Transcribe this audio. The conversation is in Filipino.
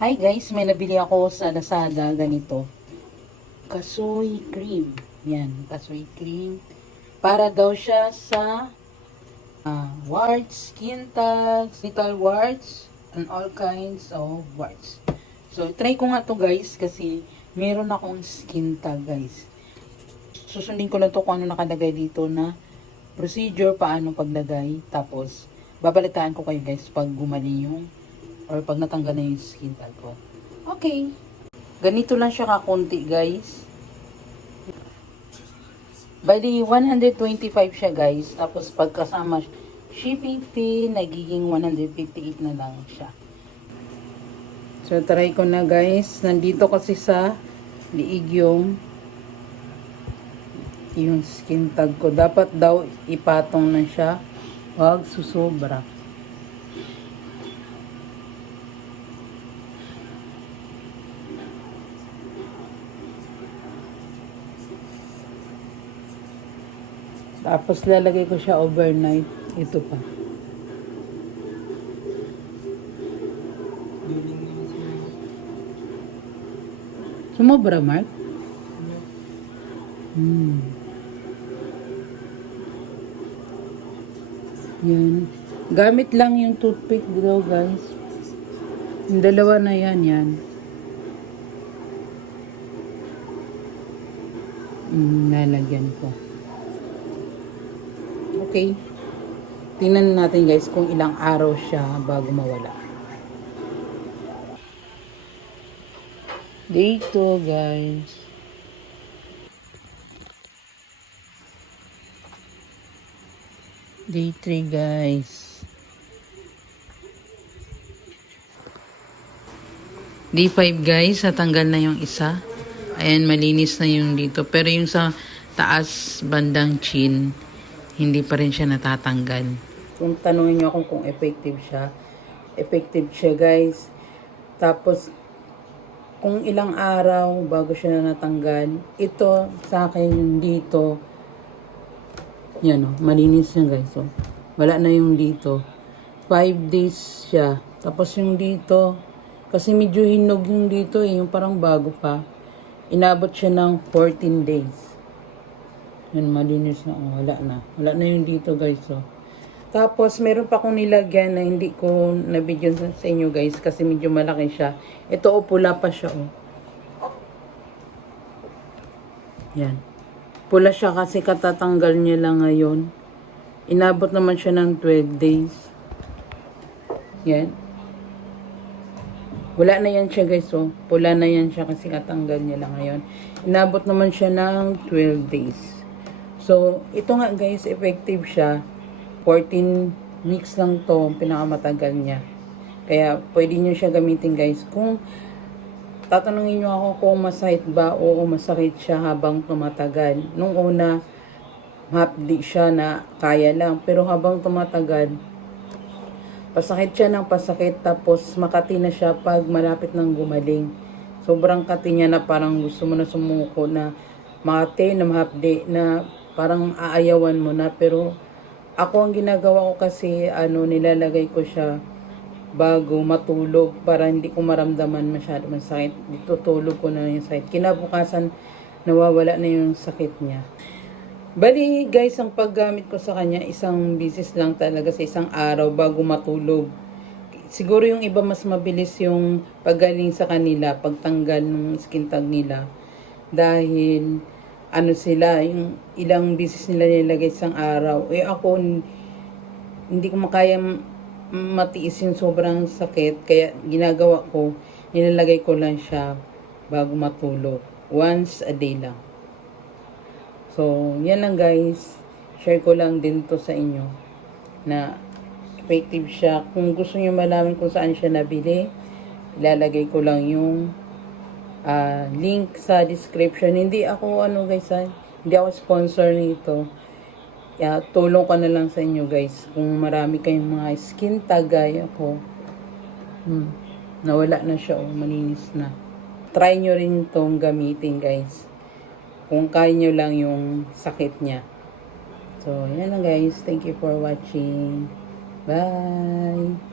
Hi guys, may nabili ako sa Lazada ganito. Kasoy cream. Yan, kasoy cream. Para daw siya sa ah, warts, skin tags, little warts, and all kinds of warts. So, try ko nga to guys kasi meron akong skin tag guys. Susundin ko lang to kung ano nakalagay dito na procedure paano paglagay. Tapos, babalitaan ko kayo guys pag gumaling yung or pag natanggal na yung skin tag ko. Okay. Ganito lang siya kakunti guys. Bali, 125 siya guys. Tapos pagkasama shipping fee, nagiging 158 na lang siya. So, try ko na guys. Nandito kasi sa liig yung yung skin tag ko. Dapat daw ipatong na siya. Huwag susobra. Tapos lalagay ko siya overnight. Ito pa. Sumobra, Mark? Hmm. Yan. Gamit lang yung toothpick daw, guys. Yung dalawa na yan, yan. Hmm, lalagyan ko. Okay. Tingnan natin guys kung ilang araw siya bago mawala. Dito guys. Day 3 guys. Day 5 guys, natanggal na yung isa. Ayan, malinis na yung dito. Pero yung sa taas bandang chin, hindi pa rin siya natatanggal. Kung tanungin niyo ako kung effective siya, effective siya guys. Tapos, kung ilang araw bago siya na natanggal, ito sa akin yung dito, yan o, malinis siya guys. So, wala na yung dito. 5 days siya. Tapos yung dito, kasi medyo hinog yung dito eh, yung parang bago pa. Inabot siya ng 14 days. Yan, malinis na. Oh, wala na. Wala na yung dito, guys. Oh. Tapos, meron pa akong nilagyan na hindi ko nabigyan sa, sa inyo, guys. Kasi medyo malaki siya. Ito, oh, pula pa siya, oh. Yan. Pula siya kasi katatanggal niya lang ngayon. Inabot naman siya ng 12 days. Yan. Wala na yan siya guys, oh. Pula na yan siya kasi katanggal niya lang ngayon. Inabot naman siya ng 12 days. So, ito nga guys, effective siya. 14 weeks lang to, pinakamatagal niya. Kaya, pwede nyo siya gamitin guys. Kung tatanungin nyo ako kung masakit ba, oo, masakit siya habang tumatagal. Nung una, hapdi siya na kaya lang. Pero habang tumatagal, pasakit siya ng pasakit tapos makati na siya pag malapit ng gumaling. Sobrang kati niya na parang gusto mo na sumuko na makati na mahapdi na parang aayawan mo na pero ako ang ginagawa ko kasi ano nilalagay ko siya bago matulog para hindi ko maramdaman masyado masakit. Dito tulog ko na yung sakit. Kinabukasan nawawala na yung sakit niya. Bali, guys, ang paggamit ko sa kanya, isang bisis lang talaga sa isang araw bago matulog. Siguro yung iba mas mabilis yung paggaling sa kanila, pagtanggal ng skin tag nila. Dahil, ano sila, yung ilang bisis nila nilagay sa isang araw. Eh ako, hindi ko makaya matiis yung sobrang sakit. Kaya ginagawa ko, nilalagay ko lang siya bago matulog. Once a day lang. So, yan lang guys. Share ko lang din to sa inyo na effective siya. Kung gusto niyo malaman kung saan siya nabili, ilalagay ko lang yung ah, link sa description. Hindi ako ano guys, ha? hindi ako sponsor nito. Kaya tulong ko na lang sa inyo guys. Kung marami kayong mga skin tag gaya ko, hmm, nawala na siya, oh, maninis na. Try nyo rin itong gamitin guys kung kaya nyo lang yung sakit niya. So, yan lang guys. Thank you for watching. Bye!